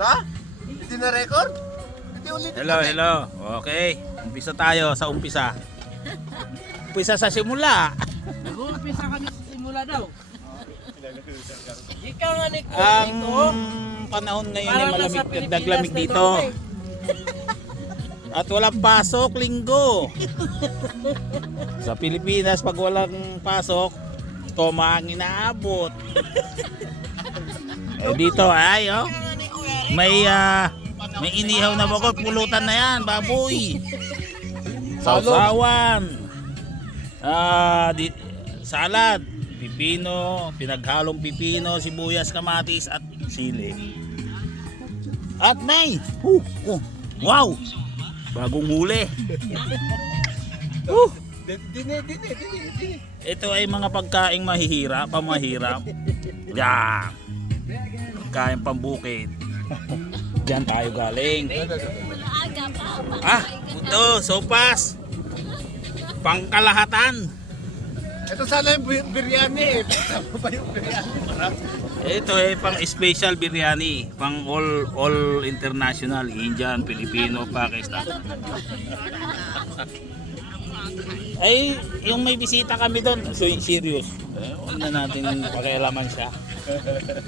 Ha? Hindi na record? Hindi ulit. Hello. Okay. Umpisa tayo sa umpisa. Umpisa sa simula. Nag-uumpisa kami sa simula daw. Ika nga ni Ang panahon ngayon ay malamig, naglamig dito. At walang pasok linggo. Sa Pilipinas pag walang pasok, toma ang inaabot. Eh dito ay may inihaw na bakot, pulutan na yan, baboy. Sausawan. Salad, pipino, pinaghalong pipino, sibuyas, kamatis at sili. At may wow! Bagong huli. Dini. Ito ay mga pagkaing pamahirap. Yan. Pagkain pambukid. Diyan tayo galing. Ito, sopas. Pangkalahatan. Ito sana yung biryani eh. Tama ba yung biryani? Ito ay pang special biryani, pang all international, Indian, Filipino, Pakistan. Ay, yung may bisita kami doon, so serious. Huwag na natin pakialaman siya.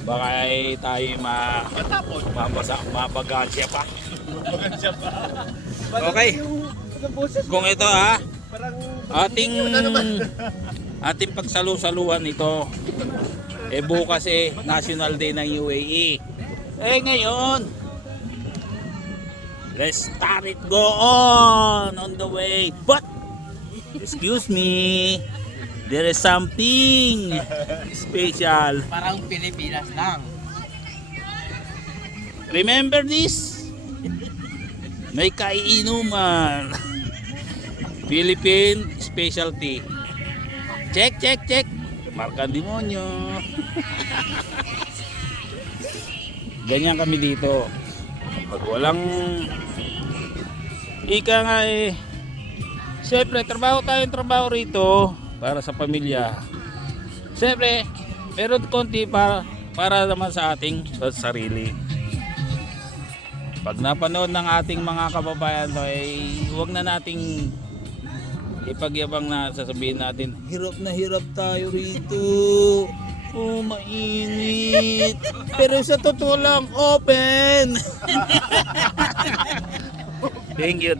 Baka ay tayo mapagansya pa. Okay. Kung ito ating pagsalu-saluhan ito. Bukas National Day ng UAE. Ngayon, let's start it, go on the way. But, excuse me, there is something special. Parang Pilipinas lang. Remember this? May kaiinuman. Philippine specialty. Check. Markan demonyo. Ganyan kami dito. Pag walang ika nga siyempre trabaho rito para sa pamilya. Siyempre meron konti para naman sa ating sarili. Pag napanood ng ating mga kababayan ay huwag na nating ipagyabang na sasabihin natin, hirap na hirap tayo rito. Oh, mainit. Pero sa totoo lang, open. Thank you.